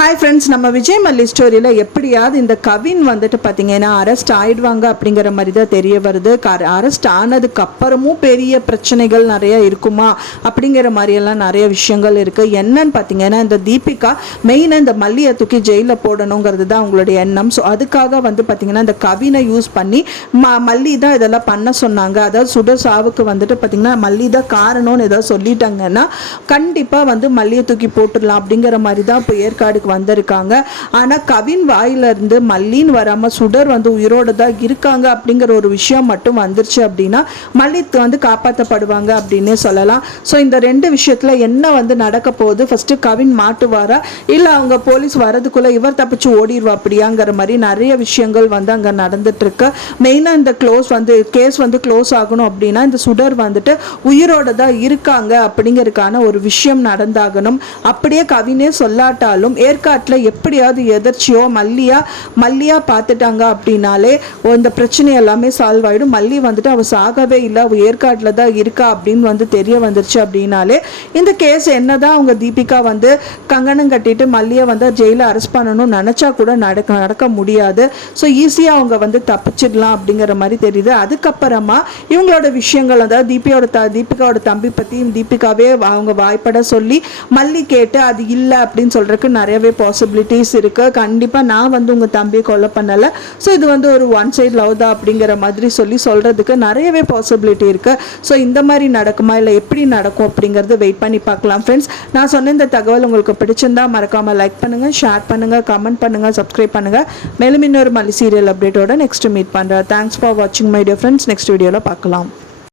Hi friends, நம்ம விஜய் மல்லி ஸ்டோரியில் எப்படியாவது இந்த கவின் வந்துட்டு பார்த்தீங்கன்னா அரெஸ்ட் ஆயிடுவாங்க அப்படிங்கிற மாதிரி தான் தெரிய வருது. அரெஸ்ட் ஆனதுக்கு அப்புறமும் பெரிய பிரச்சனைகள் நிறைய இருக்குமா அப்படிங்கிற மாதிரியெல்லாம் நிறைய விஷயங்கள் இருக்குது. என்னன்னு பார்த்தீங்கன்னா, இந்த தீபிகா மெயினாக இந்த மல்லியை தூக்கி ஜெயிலில் போடணுங்கிறது தான் அவங்களுடைய எண்ணம். ஸோ அதுக்காக வந்து பார்த்தீங்கன்னா இந்த கவினை யூஸ் பண்ணி மல்லி தான் இதெல்லாம் பண்ண சொன்னாங்க. அதாவது சுடர் சாவுக்கு வந்துட்டு பார்த்தீங்கன்னா மல்லி தான் காரணம்னு ஏதாவது சொல்லிட்டாங்கன்னா கண்டிப்பாக வந்து மல்லியை தூக்கி போட்டுடலாம் அப்படிங்கிற மாதிரி தான் இப்போ ஏற்காடு வந்திருக்காங்க. ஆனா கவின் வாயிலிருந்து மல்லின்னு வராம சுடர் வந்து உயிரோட தான் இருக்காங்க அப்படிங்கிற ஒரு விஷயம் மட்டும் வந்துருச்சு அப்படின்னா மல்லி வந்து காப்பாற்றப்படுவாங்க அப்படின்னே சொல்லலாம். ஸோ இந்த ரெண்டு விஷயத்துல என்ன வந்து நடக்க போகுது, ஃபர்ஸ்ட் கவின் மாட்டுவாரா இல்ல அவங்க போலீஸ் வரதுக்குள்ள இவர் தப்பிச்சு ஓடிடுவா அப்படியாங்கிற மாதிரி நிறைய விஷயங்கள் வந்து அங்க நடந்துட்டு இருக்கு. மெயினா இந்த கேஸ் வந்து க்ளோஸ் ஆகணும் அப்படின்னா இந்த சுடர் வந்துட்டு உயிரோட தான் இருக்காங்க அப்படிங்கிறதுக்கான ஒரு விஷயம் நடந்தாகணும். அப்படியே கவினே சொல்லாட்டாலும் ஏற்காட்டில் எப்படியாவது எதிர்ச்சியோ மல்லியா பார்த்துட்டாங்க அப்படின்னாலே இந்த பிரச்சனை எல்லாமே சால்வ் ஆகிடும். மல்லி வந்துட்டு அவள் சாகவே இல்லை, அவள் ஏற்காட்டில் தான் இருக்கா அப்படின்னு வந்து தெரிய வந்துருச்சு அப்படின்னாலே இந்த கேஸ் என்னதான் அவங்க தீபிகா வந்து கங்கணம் கட்டிட்டு மல்லியை வந்து ஜெயிலில் அரெஸ்ட் பண்ணணும்னு நினச்சா கூட நடக்க முடியாது. ஸோ ஈஸியாக அவங்க வந்து தப்பிச்சிடலாம் அப்படிங்கிற மாதிரி தெரியுது. அதுக்கப்புறமா இவங்களோட விஷயங்கள், அதாவது தீபிகாவோட தம்பி பற்றியும் தீபிகாவே அவங்க வாய்ப்பட சொல்லி மல்லி கேட்டு அது இல்லை அப்படின்னு சொல்றதுக்கு நிறையவே பாசிபிலிட்டிஸ் இருக்கு. கண்டிப்பாக நான் வந்து உங்கள் தம்பியை கொலை பண்ணலை, ஸோ இது வந்து ஒரு ஒன் சைட் லவ் தான் அப்படிங்கிற மாதிரி சொல்கிறதுக்கு நிறையவே பாசிபிலிட்டி இருக்கு. ஸோ இந்த மாதிரி நடக்குமா இல்லை எப்படி நடக்கும் அப்படிங்கிறது வெயிட் பண்ணி பார்க்கலாம். ஃப்ரெண்ட்ஸ், நான் சொன்ன இந்த தகவல் உங்களுக்கு பிடிச்சிருந்தா மறக்காமல் லைக் பண்ணுங்கள், ஷேர் பண்ணுங்கள், கமெண்ட் பண்ணுங்கள், சப்ஸ்கிரைப் பண்ணுங்கள். மேலும் இன்னொரு மல்லி சீரியல் அப்டேட்டோட நெக்ஸ்ட் மீட் பண்ணுறேன். தேங்க்ஸ் ஃபார் வாட்சிங் மை டியர் ஃப்ரெண்ட்ஸ். நெக்ஸ்ட் வீடியோவில் பார்க்கலாம்.